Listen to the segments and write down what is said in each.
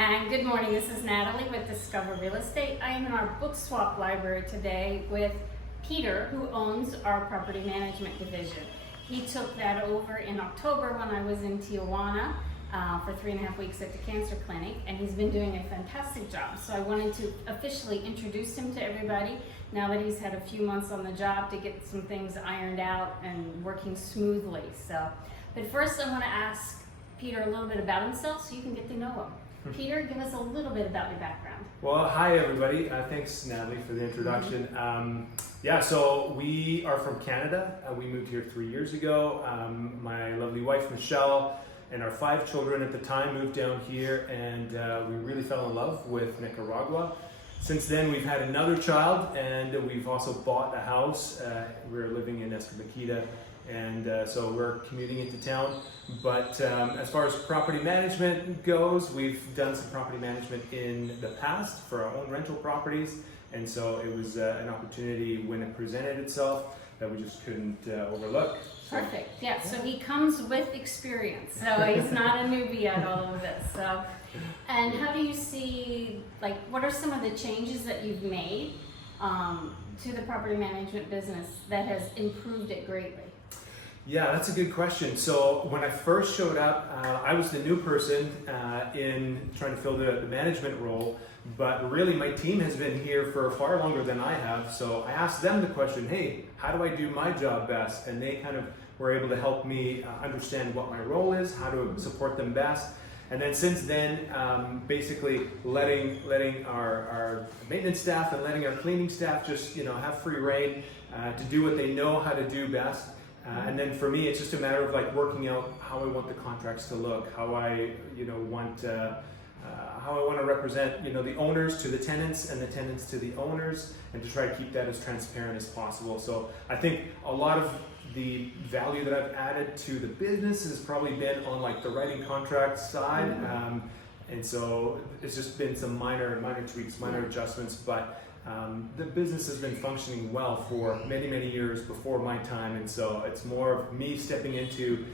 And good morning, this is Natalie with Discover Real Estate. I am in our book swap library today with Peter, who owns our property management division. He took that over in October when I was in Tijuana for 3.5 weeks at the cancer clinic, and he's been doing a fantastic job. So I wanted to officially introduce him to everybody now that he's had a few months on the job to get some things ironed out and working smoothly. But first I want to ask Peter a little bit about himself so you can get to know him. Peter, give us a little bit about your background. Well, hi everybody. Thanks, Natalie, for the introduction. So we are from Canada. We moved here 3 years ago. My lovely wife, Michelle, and our 5 children at the time moved down here, and we really fell in love with Nicaragua. Since then, we've had another child, and we've also bought a house. We're living in Escobequita, and so we're commuting into town. But as far as property management goes, we've done some property management in the past for our own rental properties, and so it was an opportunity when it presented itself that we just couldn't overlook. Perfect. Yeah, so he comes with experience, so he's not a newbie at all of this. So, and how do you see, what are some of the changes that you've made to the property management business that has improved it greatly? Yeah, that's a good question. So when I first showed up, I was the new person in trying to fill the management role, but really my team has been here for far longer than I have. So I asked them the question, hey, how do I do my job best? And they kind of were able to help me understand what my role is, how to support them best. And then since then, basically letting our maintenance staff and letting our cleaning staff just have free reign to do what they know how to do best. And then for me, it's just a matter of working out how I want the contracts to look, how I want to represent the owners to the tenants and the tenants to the owners, and to try to keep that as transparent as possible. So I think a lot of the value that I've added to the business has probably been on the writing contract side, and so it's just been some minor tweaks, minor adjustments, but the business has been functioning well for many years before my time, and so it's more of me stepping into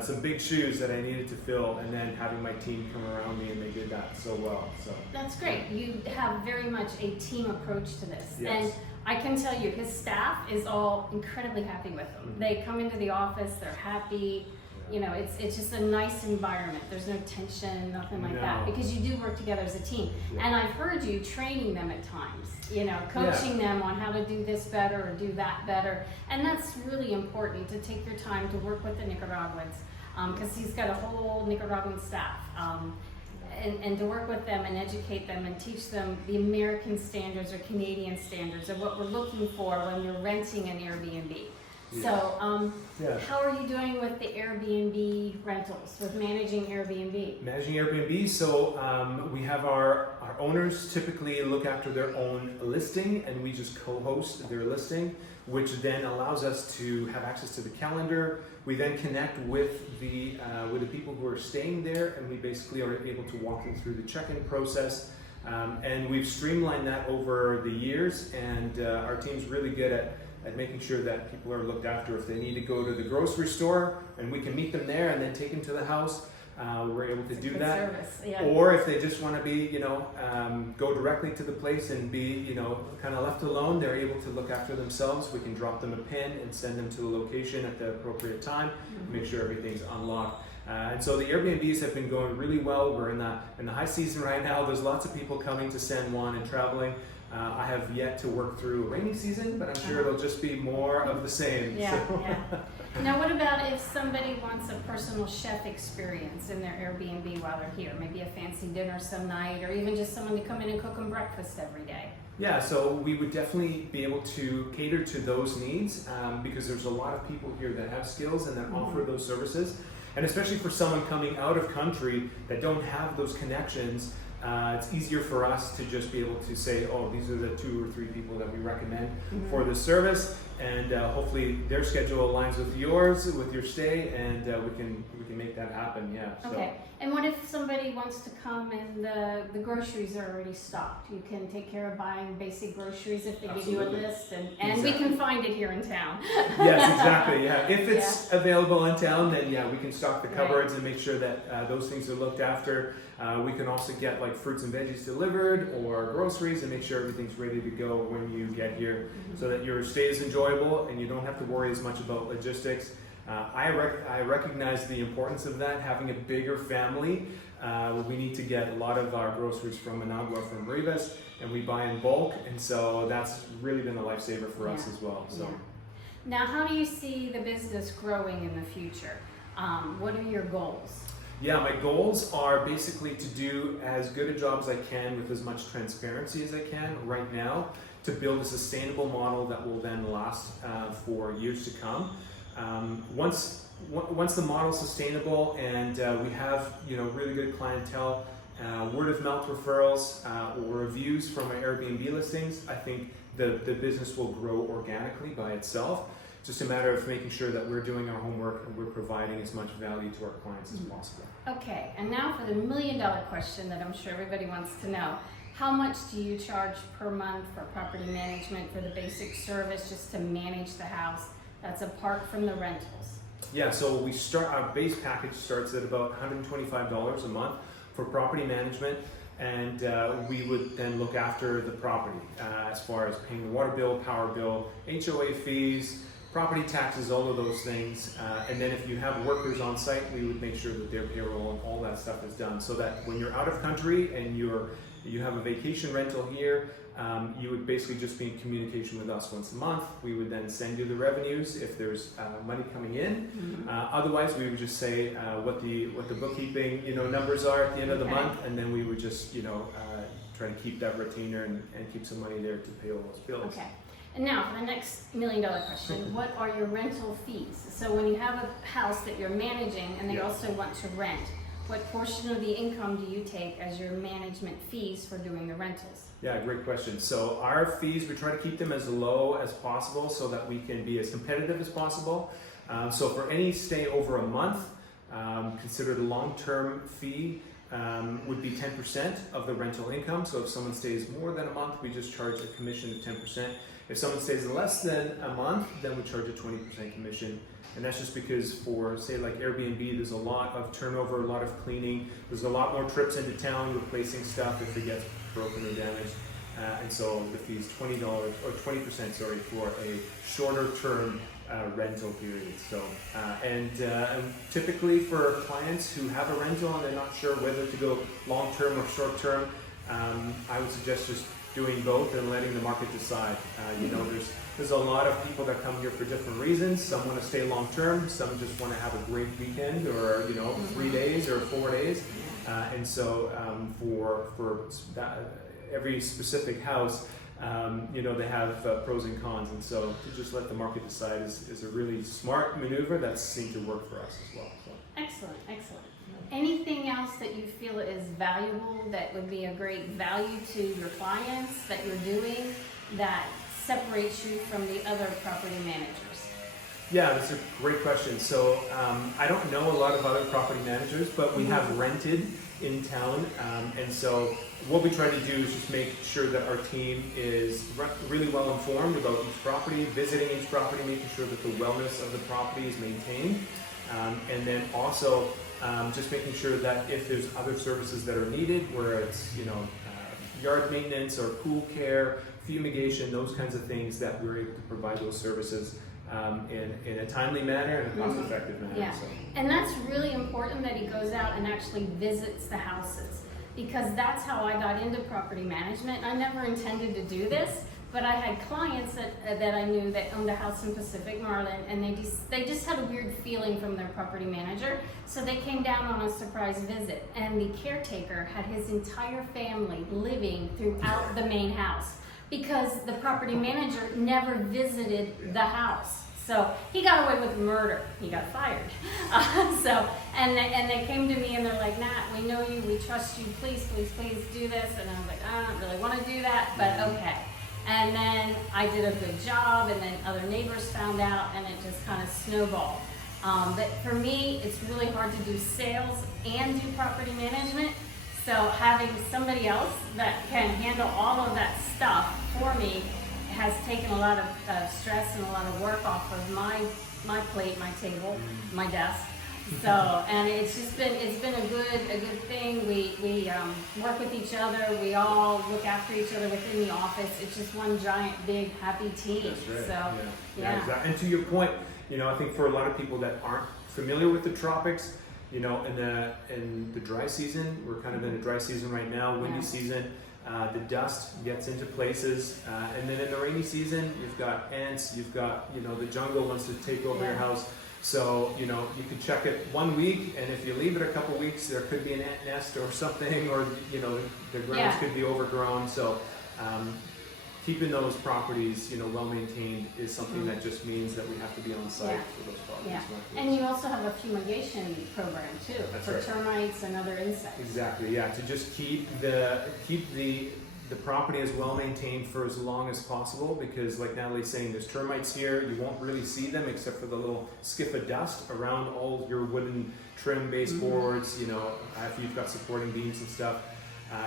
some big shoes that I needed to fill, and then having my team come around me, and they did that so well. So that's great. You have very much a team approach to this. Yes. And I can tell you, his staff is all incredibly happy with him. Mm-hmm. They come into the office, they're happy. It's just a nice environment. There's no tension, nothing like that, because you do work together as a team. Yeah. And I've heard you training them at times, coaching them on how to do this better or do that better. And that's really important, to take your time to work with the Nicaraguans, because he's got a whole Nicaraguan staff. And to work with them and educate them and teach them the American standards or Canadian standards of what we're looking for when you're renting an Airbnb. Yeah. So, how are you doing with the Airbnb rentals, with managing Airbnb? Managing Airbnb, so we have our owners typically look after their own listing, and we just co-host their listing, which then allows us to have access to the calendar. We then connect with the people who are staying there, and we basically are able to walk them through the check-in process. And we've streamlined that over the years, and our team's really good at making sure that people are looked after. If they need to go to the grocery store, and we can meet them there and then take them to the house, we're able to do that. Service. Yeah. Or if they just want to be, go directly to the place and be, kind of left alone, they're able to look after themselves. We can drop them a pin and send them to the location at the appropriate time, make sure everything's unlocked. And so the Airbnbs have been going really well. We're in the high season right now. There's lots of people coming to San Juan and traveling. I have yet to work through a rainy season, but I'm sure it'll just be more of the same. Yeah. Now, what about if somebody wants a personal chef experience in their Airbnb while they're here? Maybe a fancy dinner some night, or even just someone to come in and cook them breakfast every day. Yeah, so we would definitely be able to cater to those needs, because there's a lot of people here that have skills and that offer those services. And especially for someone coming out of country that don't have those connections, it's easier for us to just be able to say, oh, these are the 2 or 3 people that we recommend for this service. and hopefully their schedule aligns with yours, with your stay, and we can make that happen. Yeah. So. Okay. And what if somebody wants to come and the groceries are already stocked? You can take care of buying basic groceries if they give Absolutely. you a list, and Exactly. we can find it here in town. Yes, exactly. Yeah, if it's available in town, then yeah, we can stock the Right. cupboards and make sure that those things are looked after. We can also get like fruits and veggies delivered or groceries and make sure everything's ready to go when you get here, so that your stay is enjoyable and you don't have to worry as much about logistics. I recognize the importance of that, having a bigger family. We need to get a lot of our groceries from Managua, from Rivas, and we buy in bulk, and so that's really been a lifesaver for us as well. So. Yeah. Now, how do you see the business growing in the future? What are your goals? Yeah, my goals are basically to do as good a job as I can with as much transparency as I can right now, to build a sustainable model that will then last for years to come. Once the model's sustainable and we have really good clientele, word of mouth referrals or reviews from our Airbnb listings, I think the business will grow organically by itself. Just a matter of making sure that we're doing our homework and we're providing as much value to our clients as possible. Okay, and now for the million-dollar question that I'm sure everybody wants to know. How much do you charge per month for property management, for the basic service, just to manage the house? That's apart from the rentals. Yeah, so our base package starts at about $125 a month for property management, and we would then look after the property as far as paying the water bill, power bill, HOA fees, property taxes, all of those things. And then if you have workers on site, we would make sure that their payroll and all that stuff is done, so that when you're out of country and you have a vacation rental here, you would basically just be in communication with us once a month. We would then send you the revenues if there's money coming in. Otherwise, we would just say what the bookkeeping numbers are at the end of the month, and then we would just try to keep that retainer and keep some money there to pay all those bills. Okay. And now for the next million-dollar question, what are your rental fees? So when you have a house that you're managing and they also want to rent, what portion of the income do you take as your management fees for doing the rentals? Yeah, great question. So our fees, we try to keep them as low as possible so that we can be as competitive as possible. So for any stay over a month, considered a long-term fee would be 10% of the rental income. So if someone stays more than a month, we just charge a commission of 10%. If someone stays less than a month, then we charge a 20% commission. And that's just because for, say, like Airbnb, there's a lot of turnover, a lot of cleaning. There's a lot more trips into town, replacing stuff if it gets broken or damaged. And so the fee is $20 or 20%, sorry, for a shorter term rental period. So, and typically for clients who have a rental and they're not sure whether to go long term or short term, I would suggest just doing both and letting the market decide. There's a lot of people that come here for different reasons. Some want to stay long term, some just want to have a great weekend or 3 days or 4 days. And so for that, every specific house, they have pros and cons, and so to just let the market decide is a really smart maneuver that seemed to work for us as well. So. Excellent, excellent. Anything else that you feel is valuable that would be a great value to your clients that you're doing that separates you from the other property managers? Yeah, that's a great question. So I don't know a lot of other property managers, but we have rented in town, and so what we try to do is just make sure that our team is really well informed about each property, visiting each property, making sure that the wellness of the property is maintained, and then also just making sure that if there's other services that are needed, where it's yard maintenance or pool care, fumigation, those kinds of things, that we're able to provide those services in a timely manner and a cost-effective manner. Yeah, So. and that's really important that he goes out and actually visits the houses, because that's how I got into property management. I never intended to do this, but I had clients that I knew that owned a house in Pacific Maryland, and they just had a weird feeling from their property manager, so they came down on a surprise visit, and the caretaker had his entire family living throughout the main house, because the property manager never visited the house. So he got away with murder. He got fired. And they came to me and they're like, Nat, we know you, we trust you, please, please, please do this. And I was like, I don't really want to do that, but okay. And then I did a good job, and then other neighbors found out, and it just kind of snowballed. But for me, it's really hard to do sales and do property management. So having somebody else that can handle all of that stuff for me has taken a lot of stress and a lot of work off of my plate, my table, my desk. So, and it's been a good thing. We work with each other. We all look after each other within the office. It's just one giant, big, happy team. That's right. So, yeah, exactly. And to your point, I think for a lot of people that aren't familiar with the tropics, in the dry season, we're kind of in a dry season right now, windy season. The dust gets into places, and then in the rainy season, you've got ants. You've got the jungle wants to take over your house. So, you could check it 1 week, and if you leave it a couple weeks, there could be an ant nest or something, or, the grounds could be overgrown. So, keeping those properties, well maintained is something that just means that we have to be on site for those properties. Yeah, and you also have a fumigation program too, for termites and other insects. Exactly, yeah, to just keep the property as well maintained for as long as possible, because like Natalie's saying, there's termites here. You won't really see them except for the little skiff of dust around all your wooden trim baseboards, if you've got supporting beams and stuff.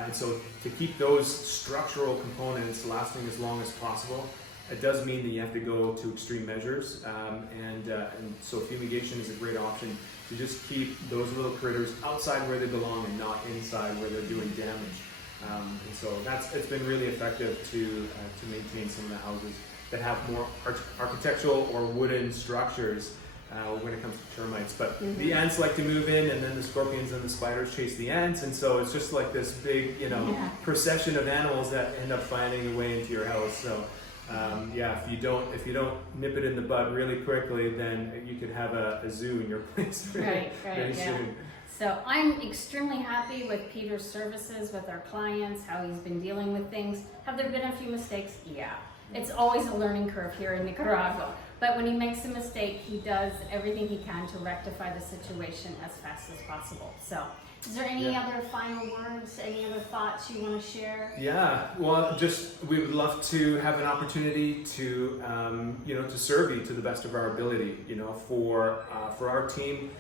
And so to keep those structural components lasting as long as possible, it does mean that you have to go to extreme measures. And so fumigation is a great option to just keep those little critters outside where they belong and not inside where they're doing damage. And so it's been really effective to maintain some of the houses that have more architectural or wooden structures when it comes to termites. But the ants like to move in, and then the scorpions and the spiders chase the ants, and so it's just like this big procession of animals that end up finding a way into your house. So if you don't nip it in the bud really quickly, then you could have a zoo in your place very soon. So I'm extremely happy with Peter's services with our clients, how he's been dealing with things. Have there been a few mistakes? Yeah. It's always a learning curve here in Nicaragua. But when he makes a mistake, he does everything he can to rectify the situation as fast as possible. So is there any other final words, any other thoughts you want to share? Yeah, well, we would love to have an opportunity to, to serve you to the best of our ability. For our team,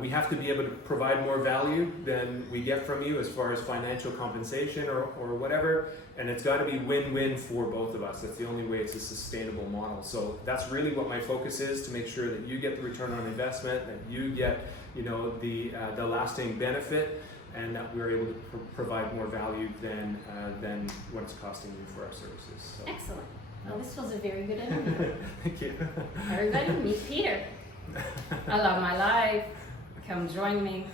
we have to be able to provide more value than we get from you as far as financial compensation or whatever, and it's got to be win-win for both of us. That's the only way it's a sustainable model. So that's really what my focus is, to make sure that you get the return on investment, that you get the lasting benefit, and that we're able to provide more value than what it's costing you for our services. So. Excellent. Well, this was a very good interview. Thank you. Everybody, meet Peter. I love my life. Come join me.